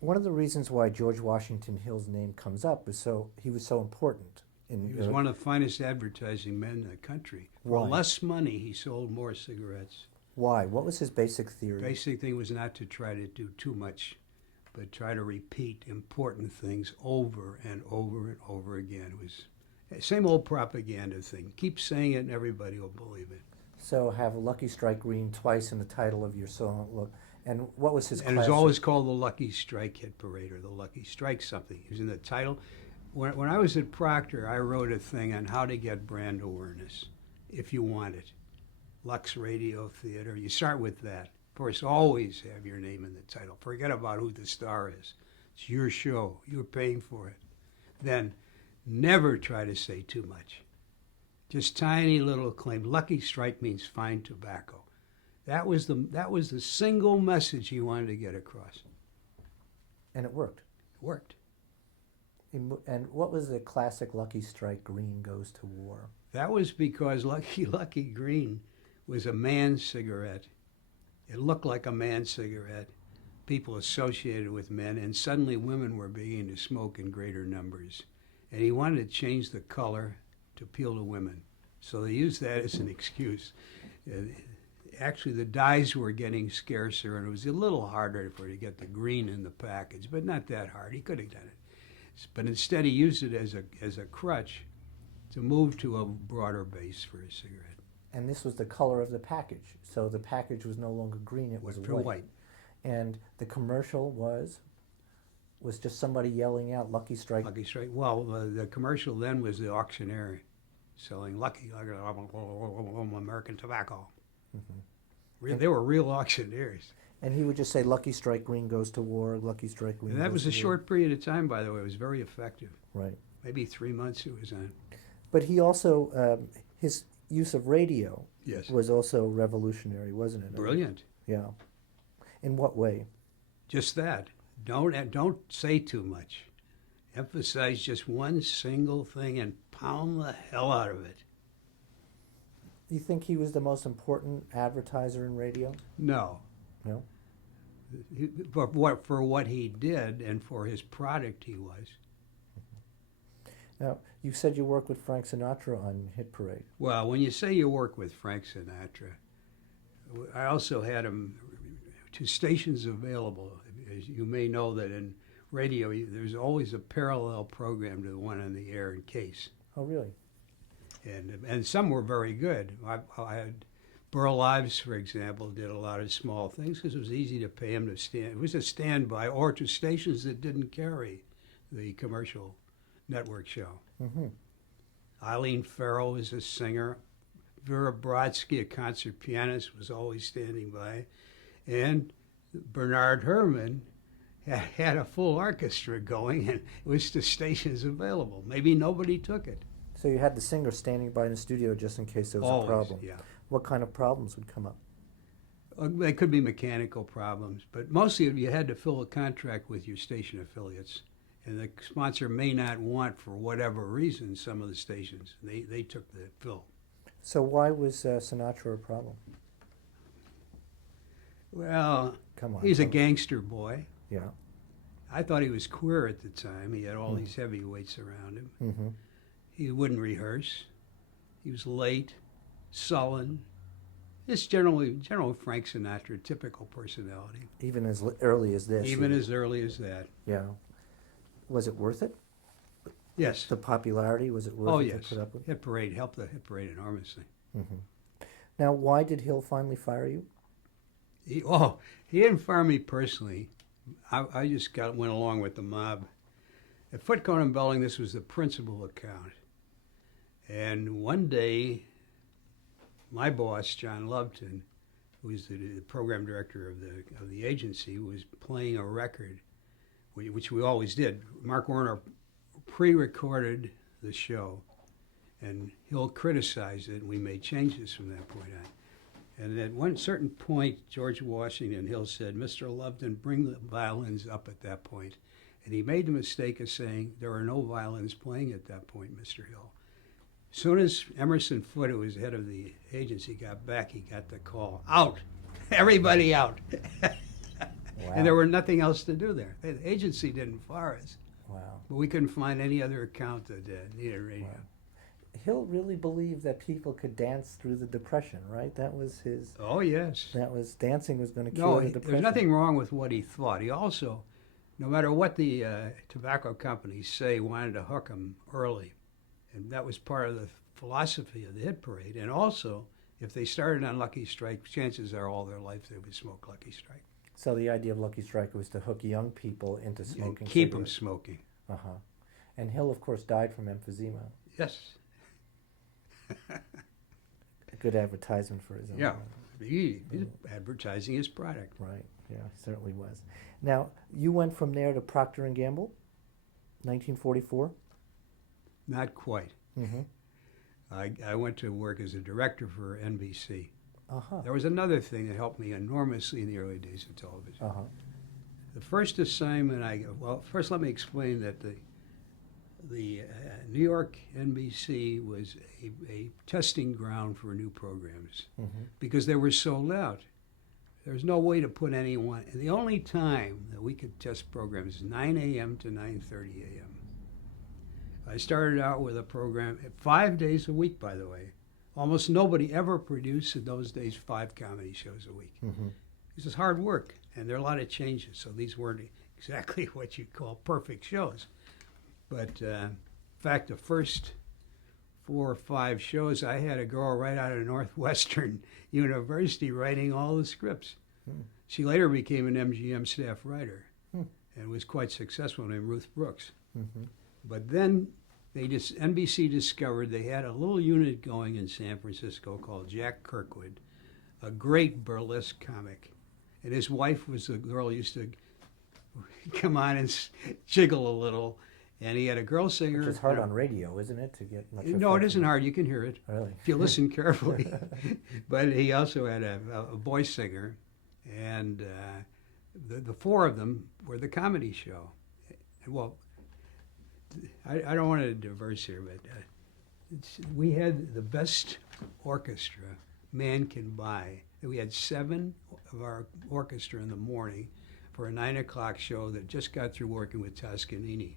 One of the reasons why George Washington Hill's name comes up is he was so important in He was one of the finest advertising men in the country. For why? less money, he sold more cigarettes. Why? What was his basic theory? Basic thing was not to try to do too much, but try to repeat important things over and over and over again. It was the same old propaganda thing. Keep saying it and everybody will believe it. So have Lucky Strike Green twice in the title of your song. Look, and what was his And it was classic? always called the Lucky Strike Hit Parade or the Lucky Strike something. It was in the title. When I was at Proctor, I wrote a thing on how to get brand awareness if you want it. Lux Radio Theater, you start with that. Of course, always have your name in the title. Forget about who the star is. It's your show. You're paying for it. Then never try to say too much. Just tiny little claim. Lucky Strike means fine tobacco. That was the single message he wanted to get across. And it worked. It worked. And what was the classic Lucky Strike Green goes to war? That was because Lucky Green was a man's cigarette. It looked like a man's cigarette. People associated with men, and suddenly women were beginning to smoke in greater numbers. And he wanted to change the color to appeal to women. So they used that as an excuse. Actually, the dyes were getting scarcer, and it was a little harder for him to get the green in the package, but not that hard. He could have done it. But instead, he used it as a crutch to move to a broader base for his cigarette. And this was the color of the package. So the package was no longer green, it was white. And the commercial was just somebody yelling out Lucky Strike. Lucky Strike. Well, the commercial then was the auctioneer selling Lucky American tobacco. Mm-hmm. They were real auctioneers. And he would just say, Lucky Strike Green goes to war, Lucky Strike Green. And that was a short period of time, by the way. It was very effective. Right. Maybe 3 months it was on. But he also, his use of radio Yes. was also revolutionary, wasn't it? Brilliant. Yeah. In what way? Just that. Don't say too much. Emphasize just one single thing and pound the hell out of it. You think he was the most important advertiser in radio? No. No? For what he did and for his product he was. Now, you said you worked with Frank Sinatra on Hit Parade. Well, when you say you work with Frank Sinatra, I also had him to stations available. As you may know that in radio, there's always a parallel program to the one on the air in case. Oh, really? And some were very good. I had Burl Ives, for example, did a lot of small things because it was easy to pay him to stand. It was a standby, or to stations that didn't carry the commercial network show. Mm-hmm. Eileen Farrell was a singer. Vera Brodsky, a concert pianist, was always standing by. And Bernard Herrmann had a full orchestra going, and it was to stations available. Maybe nobody took it. So you had the singer standing by in the studio just in case there was Always, a problem. yeah. What kind of problems would come up? They could be mechanical problems, but mostly you had to fill a contract with your station affiliates. And the sponsor may not want, for whatever reason, some of the stations. They took the fill. So why was Sinatra a problem? Well, Come on. he's a gangster boy. Yeah. I thought he was queer at the time. He had all these heavyweights around him. Mm-hmm. He wouldn't rehearse. He was late, sullen. It's general Frank Sinatra, typical personality. Even as early as this. Even as early as that. Yeah. Was it worth it? Yes. The popularity, was it worth it yes. to put up with? Hit Parade helped the Hit Parade enormously. Mm-hmm. Now, why did Hill finally fire you? He didn't fire me personally. I just went along with the mob. At Foot Cone and Belling, this was the principal account. And one day, my boss, John Loveton, who was the program director of the agency, was playing a record, which we always did. Mark Warner pre-recorded the show, and Hill criticized it, and we made changes from that point on. And at one certain point, George Washington Hill said, "Mr. Loveton, bring the violins up at that point." And he made the mistake of saying, "There are no violins playing at that point, Mr. Hill." As soon as Emerson Foote, who was head of the agency, got back, he got the call, "Out! Everybody out!" Wow. And there were nothing else to do there. The agency didn't fire us, Wow. but we couldn't find any other account that needed radio. Wow. Hill really believed that people could dance through the Depression, right? That was his. Oh, yes. That was dancing was going to cure No, the Depression. there's nothing wrong with what he thought. He also, no matter what the tobacco companies say, wanted to hook him early. And that was part of the philosophy of the hit parade. And also, if they started on Lucky Strike, chances are all their life they would smoke Lucky Strike. So the idea of Lucky Strike was to hook young people into smoking. And keep cigarettes. them smoking. Uh-huh. And Hill, of course, died from emphysema. Yes. A good advertisement for his own. Yeah. He's advertising his product. Right. Yeah, certainly was. Now, you went from there to Procter & Gamble, 1944? Not quite. Mm-hmm. I went to work as a director for NBC. Uh-huh. There was another thing that helped me enormously in the early days of television. Uh-huh. The first assignment first let me explain that the New York NBC was a testing ground for new programs Mm-hmm. because they were sold out. There was no way to put anyone. And the only time that we could test programs is 9 a.m. to 9:30 a.m. I started out with a program 5 days a week, by the way. Almost nobody ever produced in those days 5 comedy shows a week. Mm-hmm. This is hard work, and there are a lot of changes, so these weren't exactly what you'd call perfect shows. But in fact, the first 4 or 5 shows, I had a girl right out of Northwestern University writing all the scripts. Hmm. She later became an MGM staff writer Hmm. and was quite successful, named Ruth Brooks. Mm-hmm. But then NBC discovered they had a little unit going in San Francisco called Jack Kirkwood, a great burlesque comic. And his wife was the girl who used to come on and jiggle a little. And he had a girl singer. Which is hard on radio, isn't it, to get much No, it effect? isn't hard. You can hear it Really? if you listen carefully. But he also had a voice singer. And the 4 of them were the comedy show. Well, I don't want to diverse here, but we had the best orchestra man can buy. We had 7 of our orchestra in the morning for a 9 o'clock show that just got through working with Toscanini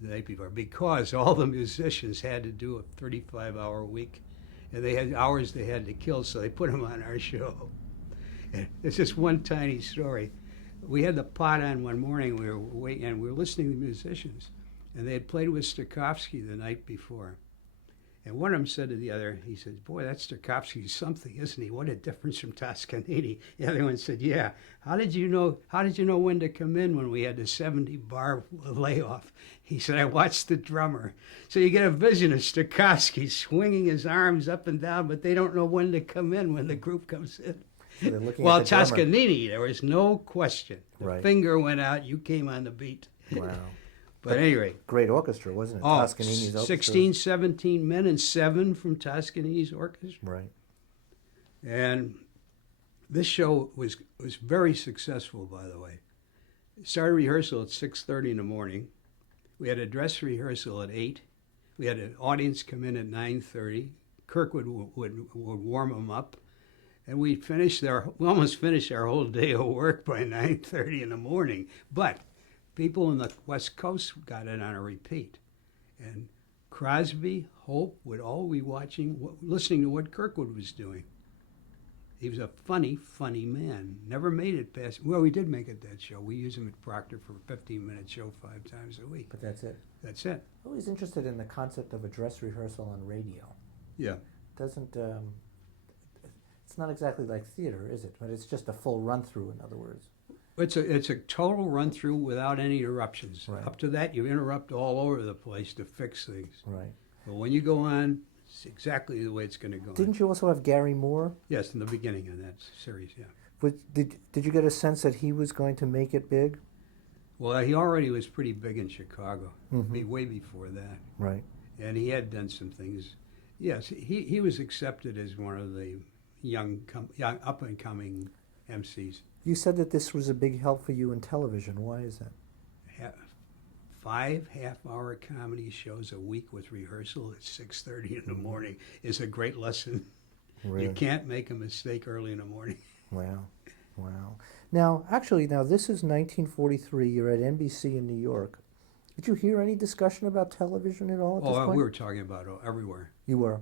the night before, because all the musicians had to do a 35-hour week, and they had hours they had to kill, so they put them on our show. And it's just one tiny story. We had the pot on one morning. We were waiting, and we were listening to the musicians, and they had played with Stokowski the night before. And one of them said to the other, he said, "Boy, that Stokowski's something, isn't he? What a difference from Toscanini." The other one said, "Yeah. How did you know when to come in when we had the 70-bar layoff?" He said, "I watched the drummer." So you get a vision of Stokowski swinging his arms up and down, but they don't know when to come in when the group comes in. So they're looking Well, at the drummer. Toscanini, there was no question. The Right. finger went out, you came on the beat. Wow. But anyway, Great orchestra, wasn't it? oh, Toscanini's orchestra. 16, 17 men and 7 from Toscanini's orchestra. Right. And this show was very successful, by the way. It started rehearsal at 6:30 in the morning. We had a dress rehearsal at 8. We had an audience come in at 9:30. Kirkwood would warm them up. And we almost finished our whole day of work by 9:30 in the morning. But people in the West Coast got it on a repeat. And Crosby, Hope would all be listening to what Kirkwood was doing. He was a funny, funny man. Never made it past. Well, we did make it that show. We use him at Proctor for a 15-minute show 5 times a week. But that's it. That's it. I'm always interested in the concept of a dress rehearsal on radio. Yeah. Doesn't it's not exactly like theater, is it? But it's just a full run through, in other words. It's a total run through without any interruptions. Right. Up to that, you interrupt all over the place to fix things. Right. But when you go on, it's exactly the way it's going to go. Didn't you also have Gary Moore? Yes, in the beginning of that series, yeah. Did you get a sense that he was going to make it big? Well, he already was pretty big in Chicago, Mhm. way before that. Right. And he had done some things. Yes, he was accepted as one of the young up-and-coming MCs. You said that this was a big help for you in television. Why is that? 5 half-hour comedy shows a week with rehearsal at 6:30 in the morning is a great lesson. Really? You can't make a mistake early in the morning. Wow. Wow. Now, actually, now this is 1943. You're at NBC in New York. Did you hear any discussion about television at all at this Oh, point? we were talking about it everywhere. You were.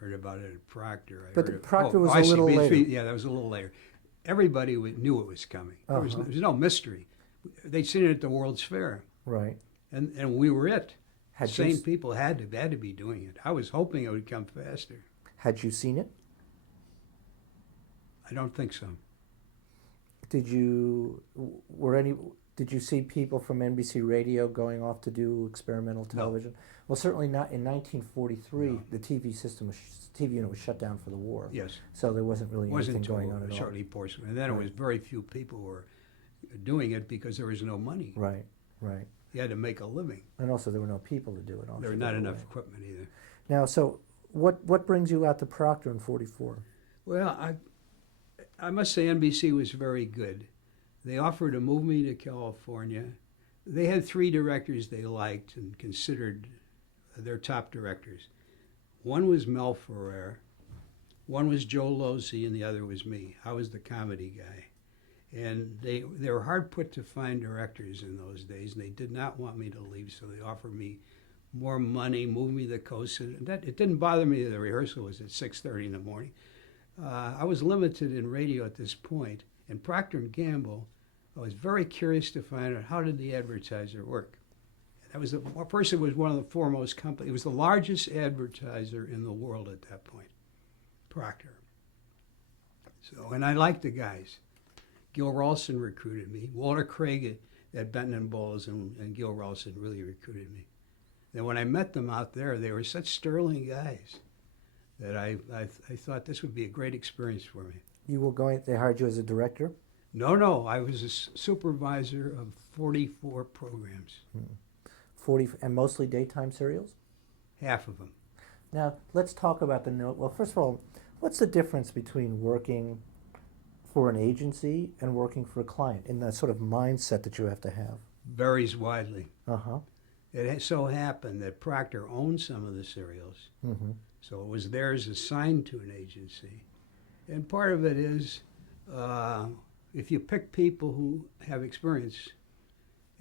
Heard about it at Proctor. But Proctor was I a see. little later. Yeah, that was a little later. Everybody knew it was coming. There was no mystery. They'd seen it at the World's Fair, Right. and we were it. Had Same you, people had to be doing it. I was hoping it would come faster. had you seen it? I don't think so. Did you see people from NBC Radio going off to do experimental television? Well, certainly not in 1943. No. The TV unit was shut down for the war. Yes. So there wasn't really anything going on at all. shortly portion, and then it was very few people were doing it because there was no money. Right. Right. You had to make a living. And also there were no people to do it. There was not enough equipment either. Now, so what brings you out to Proctor in '44? Well, I must say NBC was very good. They offered to move me to California. They had 3 directors they liked and considered their top directors. One was Mel Ferrer, one was Joe Losey, and the other was me. I was the comedy guy. And they were hard put to find directors in those days, and they did not want me to leave, so they offered me more money, moved me to the coast. And it didn't bother me that the rehearsal was at 6:30 in the morning. I was limited in radio at this point. And Procter & Gamble, I was very curious to find out how did the advertiser work. That was first it was one of the foremost companies. It was the largest advertiser in the world at that point, Procter. So, and I liked the guys. Gil Ralston recruited me. Walter Craig at Benton and Bowles and Gil Ralston really recruited me. And when I met them out there, they were such sterling guys that I thought this would be a great experience for me. They hired you as a director? No, I was a supervisor of 44 programs. 40, and mostly daytime serials? Half of them. Now, let's talk about well, first of all, what's the difference between working for an agency and working for a client in the sort of mindset that you have to have? Varies widely. Uh-huh. It so happened that Procter owned some of the serials, so it was theirs assigned to an agency. And part of it is if you pick people who have experience,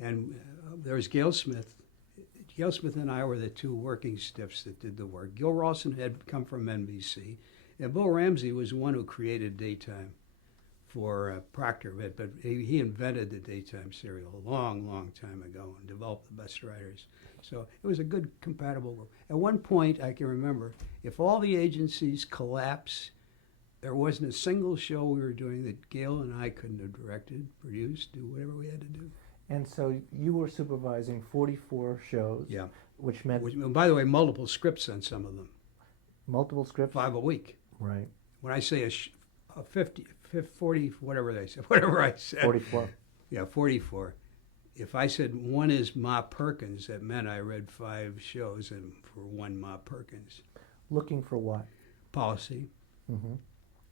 and there was Gail Smith. Gail Smith and I were the 2 working stiffs that did the work. Gil Ralston had come from NBC, and Bill Ramsey was the one who created daytime for Procter, but he invented the daytime serial a long, long time ago and developed the best writers. So it was a good compatible work. At one point, I can remember, if all the agencies collapsed, there wasn't a single show we were doing that Gail and I couldn't have directed, produced, do whatever we had to do. And so you were supervising 44 shows, Yeah. which meant By the way, multiple scripts on some of them. multiple scripts? 5 a week. Right. When I say a 50, 40, whatever I said. 44. Yeah, 44. If I said one is Ma Perkins, that meant I read 5 shows and for one Ma Perkins. Looking for what? Policy.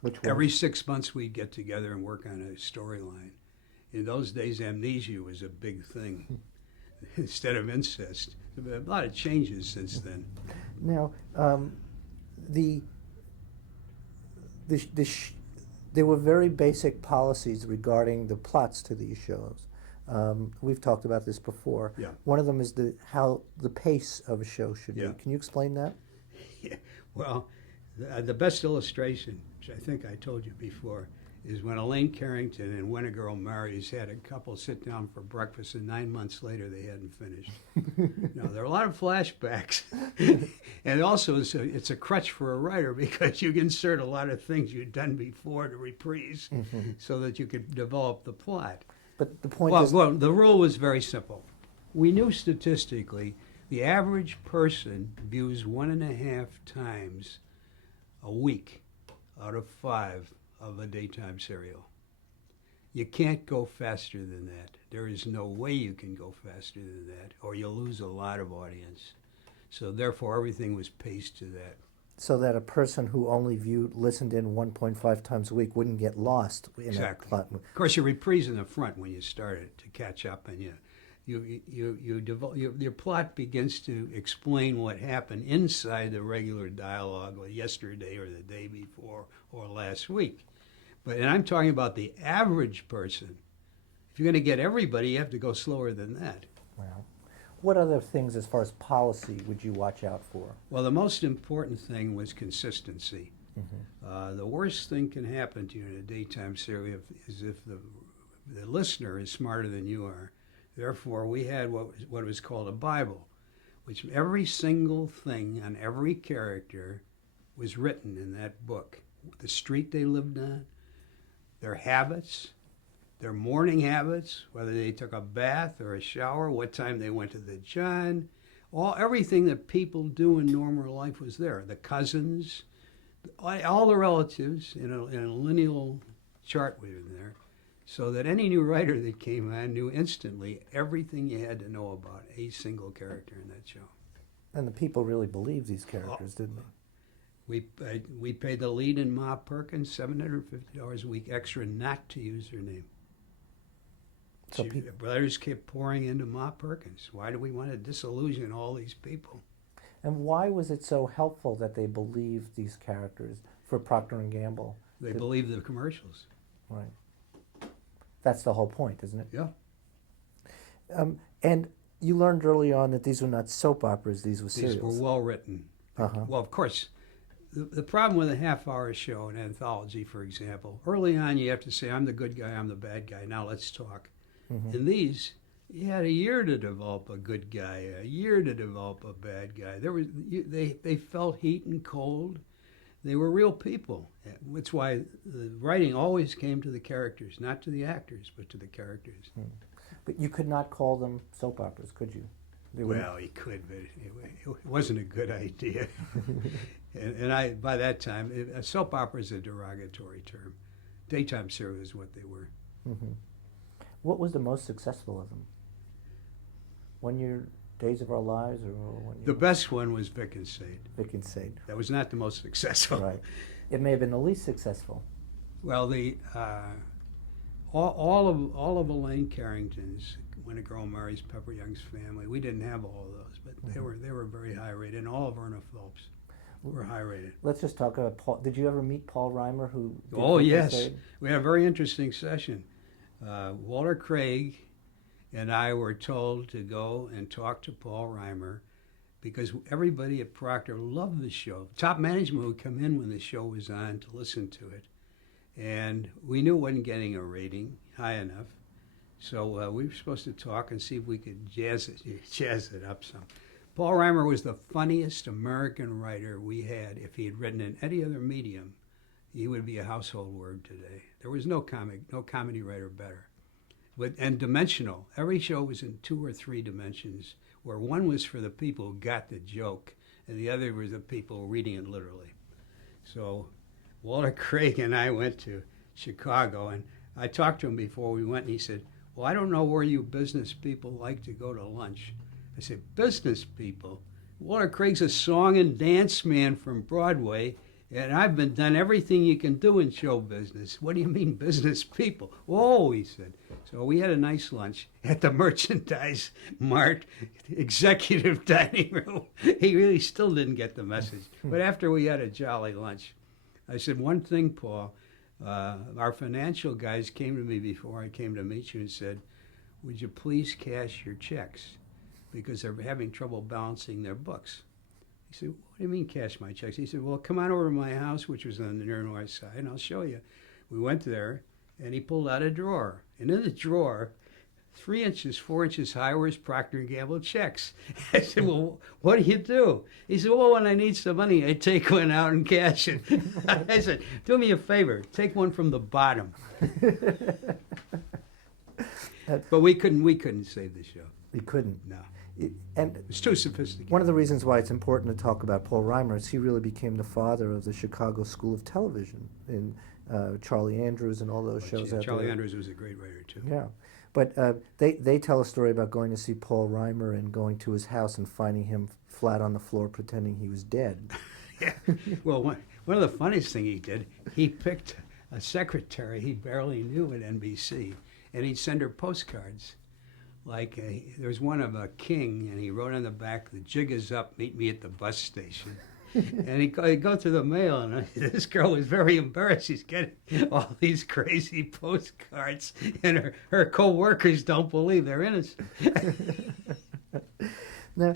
Which one? Every 6 months we'd get together and work on a storyline. In those days, amnesia was a big thing instead of incest. There have been a lot of changes since then. Now, there were very basic policies regarding the plots to these shows. We've talked about this before. Yeah. One of them is how the pace of a show should Yeah. be. Can you explain that? Yeah. Well, the best illustration, which I think I told you before, is when Elaine Carrington and When a Girl Marries had a couple sit down for breakfast, and 9 months later they hadn't finished. Now, there are a lot of flashbacks. And also, it's a crutch for a writer because you insert a lot of things you'd done before to reprise so that you could develop the plot. But the point is... Well, the rule was very simple. We knew statistically the average person views 1.5 times a week out of 5 of a daytime serial. You can't go faster than that. There is no way you can go faster than that, or you'll lose a lot of audience. So therefore, everything was paced to that. So that a person who only listened in 1.5 times a week wouldn't get lost in Exactly. a plot. Of course, you reprise in the front when you start it to catch up, and your plot begins to explain what happened inside the regular dialogue, or yesterday, or the day before, or last week. And I'm talking about the average person. If you're going to get everybody, you have to go slower than that. Wow. What other things as far as policy would you watch out for? Well, the most important thing was consistency. Mm-hmm. The worst thing can happen to you in a daytime serial is if the listener is smarter than you are. Therefore, we had what was called a Bible, which every single thing on every character was written in that book. The street they lived on, their habits, their morning habits, whether they took a bath or a shower, what time they went to the john, everything that people do in normal life was there. The cousins, all the relatives in a lineal chart were in there, so that any new writer that came on knew instantly everything you had to know about a single character in that show. And the people really believed these characters, didn't they? We paid the lead in Ma Perkins $750 a week extra not to use her name. So Brothers kept pouring into Ma Perkins. Why do we want to disillusion all these people? And why was it so helpful that they believed these characters for Procter and Gamble? They believed the commercials. Right. That's the whole point, isn't it? Yeah. And you learned early on that these were not soap operas; these were serials. These were well written. Uh-huh. Well, of course, the problem with a half-hour show, an anthology, for example, early on you have to say, I'm the good guy, I'm the bad guy, now let's talk. Mm-hmm. In these, you had a year to develop a good guy, a year to develop a bad guy. They felt heat and cold. They were real people. That's why the writing always came to the characters, not to the actors, but to the characters. But you could not call them soap operas, could you? Well, you could, but it wasn't a good idea. and by that time, a soap opera is a derogatory term. Daytime serial is what they were. Mm-hmm. What was the most successful of them? 1 Year, Days of Our Lives, or 1 Year? The best one was Vic and Sade. Vic and Sade. That was not the most successful. Right. It may have been the least successful. Well, all of Elaine Carrington's When a Girl Marries Pepper Young's Family, we didn't have all of those, but they were very high rated, and all of Verna Phelps were high rated. Let's just talk about Paul. Did you ever meet Paul Reimer, who? Did Oh Vic and yes, Sade? we had a very interesting session. Walter Craig and I were told to go and talk to Paul Reimer because everybody at Procter loved the show. Top management would come in when the show was on to listen to it. And we knew it wasn't getting a rating high enough. So we were supposed to talk and see if we could jazz it up some. Paul Reimer was the funniest American writer we had. If he had written in any other medium, he would be a household word today. There was no comedy writer better. And dimensional. Every show was in 2 or 3 dimensions, where one was for the people who got the joke, and the other was the people reading it literally. So Walter Craig and I went to Chicago, and I talked to him before we went, and he said, well, I don't know where you business people like to go to lunch. I said, business people? Walter Craig's a song and dance man from Broadway, and I've done everything you can do in show business. What do you mean, business people? Oh, he said. So we had a nice lunch at the Merchandise Mart executive dining room. He really still didn't get the message. But after we had a jolly lunch, I said, one thing, Paul, our financial guys came to me before I came to meet you and said, would you please cash your checks? Because they're having trouble balancing their books. He said, what do you mean cash my checks? He said, well, come on over to my house, which was on the near north side, and I'll show you. We went there, and he pulled out a drawer. And in the drawer, 3 inches, 4 inches high, were his Procter & Gamble checks. I said, well, what do you do? He said, well, when I need some money, I take one out and cash it. I said, do me a favor, take one from the bottom. But we couldn't save the show. You couldn't. No. And It's too sophisticated. one of the reasons why it's important to talk about Paul Reimer is he really became the father of the Chicago School of Television in Charlie Andrews and all those shows out Charlie there. Andrews was a great writer, too. Yeah. But they tell a story about going to see Paul Reimer and going to his house and finding him flat on the floor pretending he was dead. Yeah. Well, one of the funniest things he did, he picked a secretary he barely knew at NBC, and he'd send her postcards. Like, there was one of a king, and he wrote on the back, the jig is up, meet me at the bus station. And he'd go through the mail, and this girl was very embarrassed. She's getting all these crazy postcards, and her co-workers don't believe they're innocent. Now,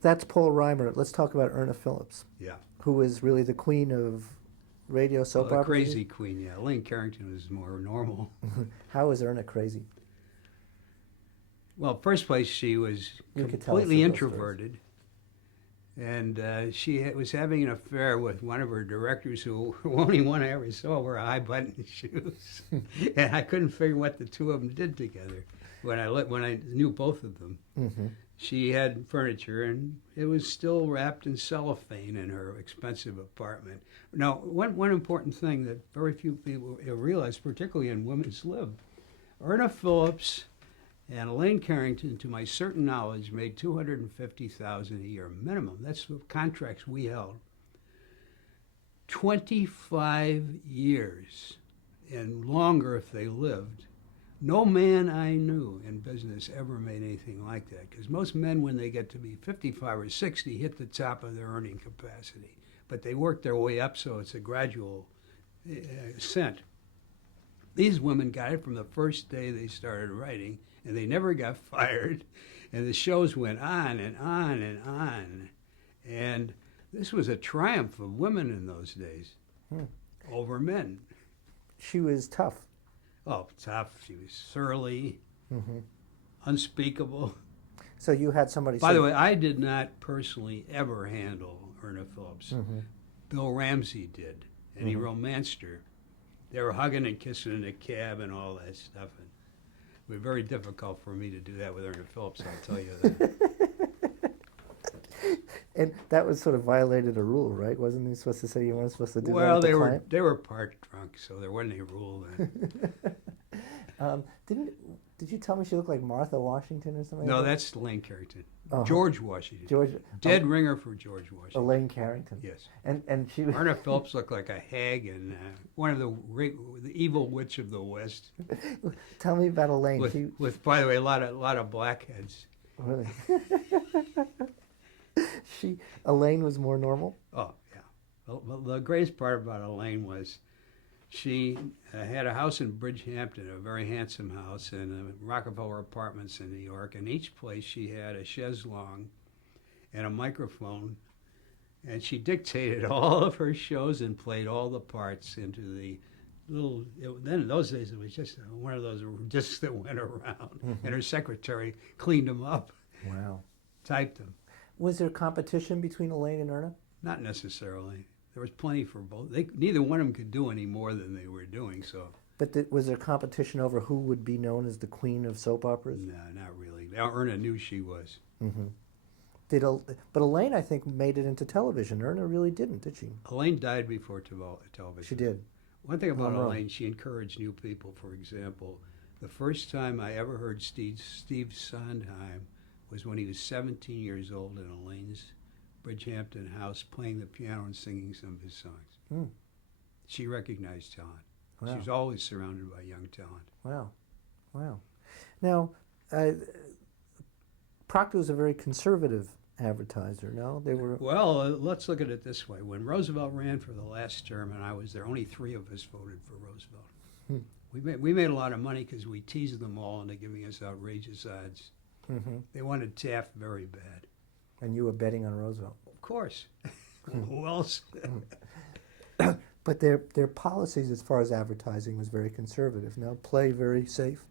that's Paul Reimer. Let's talk about Erna Phillips, Yeah. who is really the queen of radio soap The operas. crazy queen, yeah. Elaine Carrington was more normal. How is Erna crazy? Well, first place, she was You could tell us completely those stories. introverted. And she was having an affair with one of her directors who only one I ever saw wore high-button shoes. And I couldn't figure what the two of them did together when I knew both of them. Mm-hmm. She had furniture, and it was still wrapped in cellophane in her expensive apartment. Now, one important thing that very few people realize, particularly in Women's Lib, Erna Phillips and Elaine Carrington, to my certain knowledge, made $250,000 a year minimum. That's the contracts we held. 25 years, and longer if they lived. No man I knew in business ever made anything like that, because most men, when they get to be 55 or 60, hit the top of their earning capacity. But they work their way up, so it's a gradual ascent. These women got it from the first day they started writing, and they never got fired, and the shows went on and on and on. And this was a triumph of women in those days over men. She was tough. Oh, tough. She was surly, Mm-hmm. unspeakable. So you had somebody By say, the way, I did not personally ever handle Erna Phillips. Mm-hmm. Bill Ramsey did, and he romanced her. They were hugging and kissing in a cab and all that stuff. And it was very difficult for me to do that with Erna Phillips, I'll tell you that. and that was sort of violated a rule, right? Wasn't he supposed to say you weren't supposed to do that Well, with the they client? were part drunk, so there wasn't any rule then. Did you tell me she looked like Martha Washington or something? No, like that? that's Elaine Carrington. Uh-huh. George Washington. George Dead ringer for George Washington. Elaine Carrington. Yes. And she Erna Phillips looked like a hag and one of the evil witch of the West. Tell me about Elaine. With by the way, a lot of blackheads. Really? Elaine was more normal? Oh, yeah. Well, the greatest part about Elaine was she had a house in Bridgehampton, a very handsome house, and Rockefeller Apartments in New York. And each place she had a chaise longue and a microphone, and she dictated all of her shows and played all the parts into the little. Then in those days, it was just one of those discs that went around, and her secretary cleaned them up, Wow. typed them. Was there competition between Elaine and Erna? Not necessarily. There was plenty for both. Neither one of them could do any more than they were doing. So. But was there competition over who would be known as the queen of soap operas? No, not really. Erna knew she was. Mm-hmm. But Elaine, I think, made it into television. Erna really didn't, did she? Elaine died before television. She did. One thing about Oh, Elaine, she encouraged new people. For example, the first time I ever heard Steve Sondheim was when he was 17 years old in Elaine's Bridgehampton house playing the piano and singing some of his songs. Mm. She recognized talent. Wow. She was always surrounded by young talent. Wow. Wow. Now, Procter was a very conservative advertiser, no? They were... Well, let's look at it this way. When Roosevelt ran for the last term and I was there, only 3 of us voted for Roosevelt. We made a lot of money because we teased them all into giving us outrageous odds. Mm-hmm. They wanted Taft very bad. And you were betting on Roosevelt. Of course. Who else? But their policies as far as advertising was very conservative. No? Play very safe?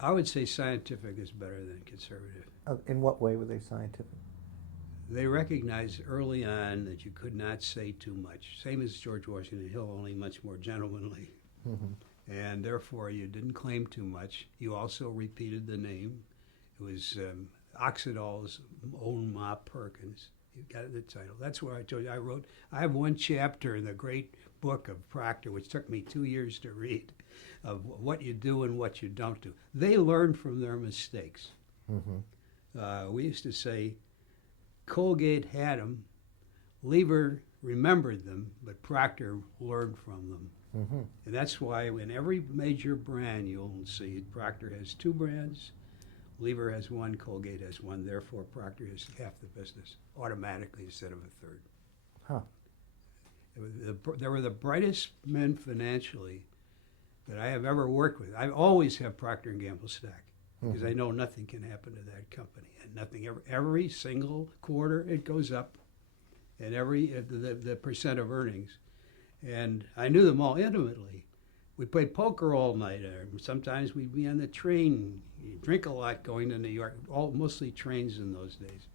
I would say scientific is better than conservative. In what way were they scientific? They recognized early on that you could not say too much. Same as George Washington Hill, only much more gentlemanly. Mm-hmm. And therefore, you didn't claim too much. You also repeated the name. It was Oxydol's own Ma Perkins. You got the title. That's what I told you. I have one chapter in the great book of Procter, which took me 2 years to read, of what you do and what you don't do. They learn from their mistakes. Mm-hmm. We used to say, Colgate had them, Lever remembered them, but Procter learned from them. Mm-hmm. And that's why in every major brand you'll see Procter has 2 brands. Lever has one, Colgate has one, therefore Procter has half the business automatically instead of a third. Huh. They were the brightest men financially that I have ever worked with. I always have Procter & Gamble stock because I know nothing can happen to that company. And nothing, every single quarter it goes up, and the percent of earnings. And I knew them all intimately. We played poker all night. Sometimes we'd be on the train, drink a lot going to New York, mostly trains in those days.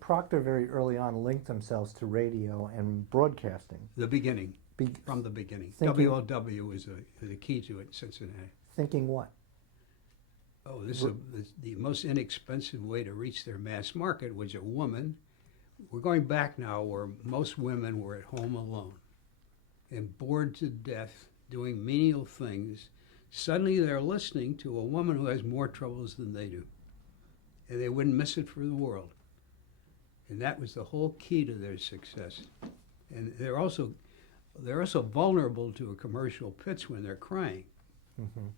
Procter very early on linked themselves to radio and broadcasting. The beginning, from the beginning. WLW was the key to it in Cincinnati. Thinking what? Oh, this is the most inexpensive way to reach their mass market was a woman. We're going back now where most women were at home alone and bored to death doing menial things. Suddenly they're listening to a woman who has more troubles than they do. And they wouldn't miss it for the world. And that was the whole key to their success. And they're also vulnerable to a commercial pitch when they're crying. Mm-hmm.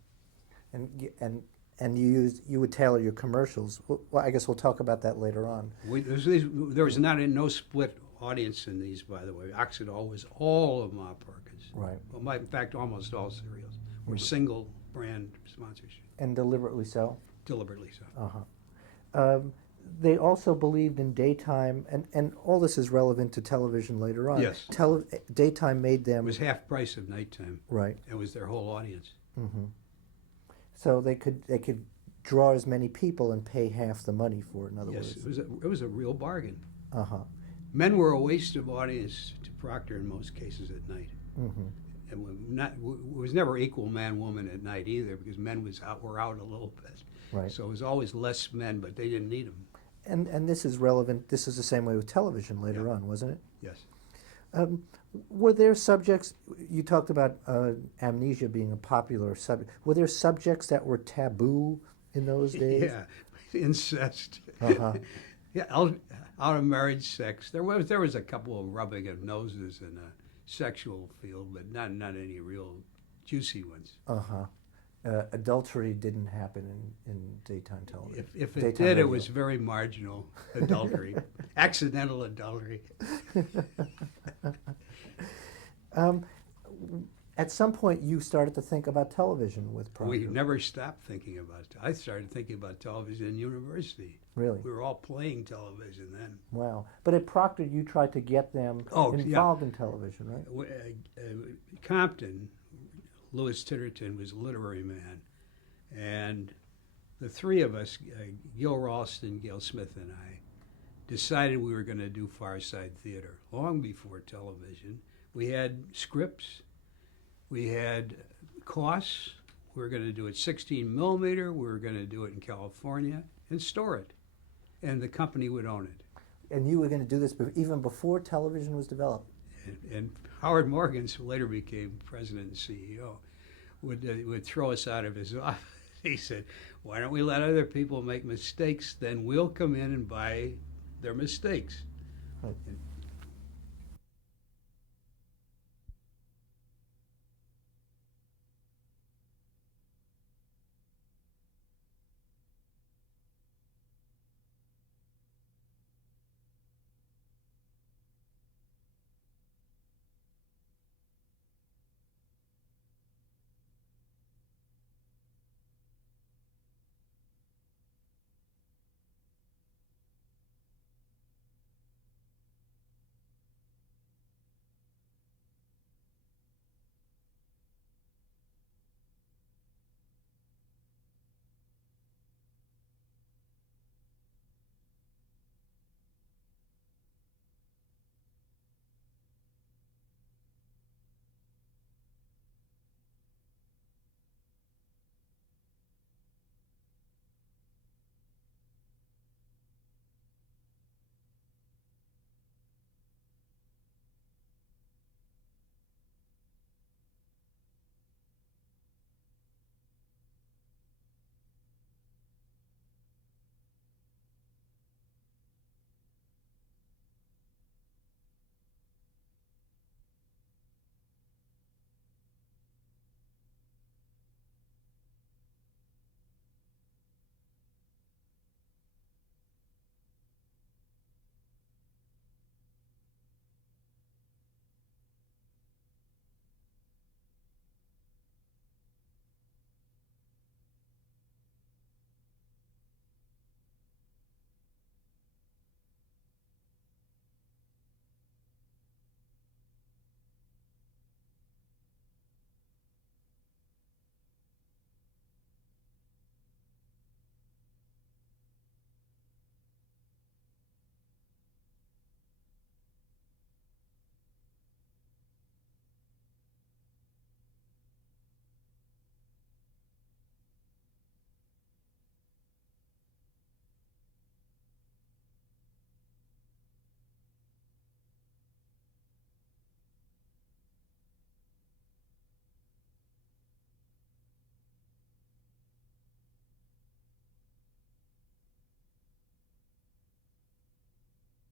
And you would tailor your commercials. Well, I guess we'll talk about that later on. There was no split audience in these, by the way. Oxydol was all of Ma Perkins. Right. Well, in fact, almost all cereals were single brand sponsorship. And deliberately so? Deliberately so. Uh-huh. They also believed in daytime, and all this is relevant to television later on. Yes. Daytime made them... It was half price of nighttime. Right. It was their whole audience. Mm-hmm. So they could draw as many people and pay half the money for it, in other words. Yes, it was a real bargain. Uh-huh. Men were a waste of audience to Procter in most cases at night. Mm-hmm. And it was never equal man-woman at night either, because men were out a little bit. Right. So it was always less men, but they didn't need them. And this is relevant. This is the same way with television later on, wasn't it? Yes. Were there subjects, you talked about amnesia being a popular subject, were there subjects that were taboo in those days? Yeah, incest. Uh-huh. Yeah, out of marriage sex. There was a couple of rubbing of noses in a sexual field, but not any real juicy ones. Uh-huh. Adultery didn't happen in daytime television. If it Daytime did, radio. it was very marginal adultery, accidental adultery. At some point, you started to think about television with Procter. We never stopped thinking about it. I started thinking about television in university. Really? We were all playing television then. Wow. But at Procter, you tried to get them involved in television, right? Compton, Louis Titterton was a literary man, and the three of us, Gil Ralston, Gail Smith, and I, decided we were going to do Far Side Theater long before television. We had scripts, we had costs. We were going to do it 16 millimeter. We were going to do it in California and store it, and the company would own it. And you were going to do this even before television was developed? And Howard Morgan, who later became president and CEO, would throw us out of his office. He said, "Why don't we let other people make mistakes? Then we'll come in and buy their mistakes." Right.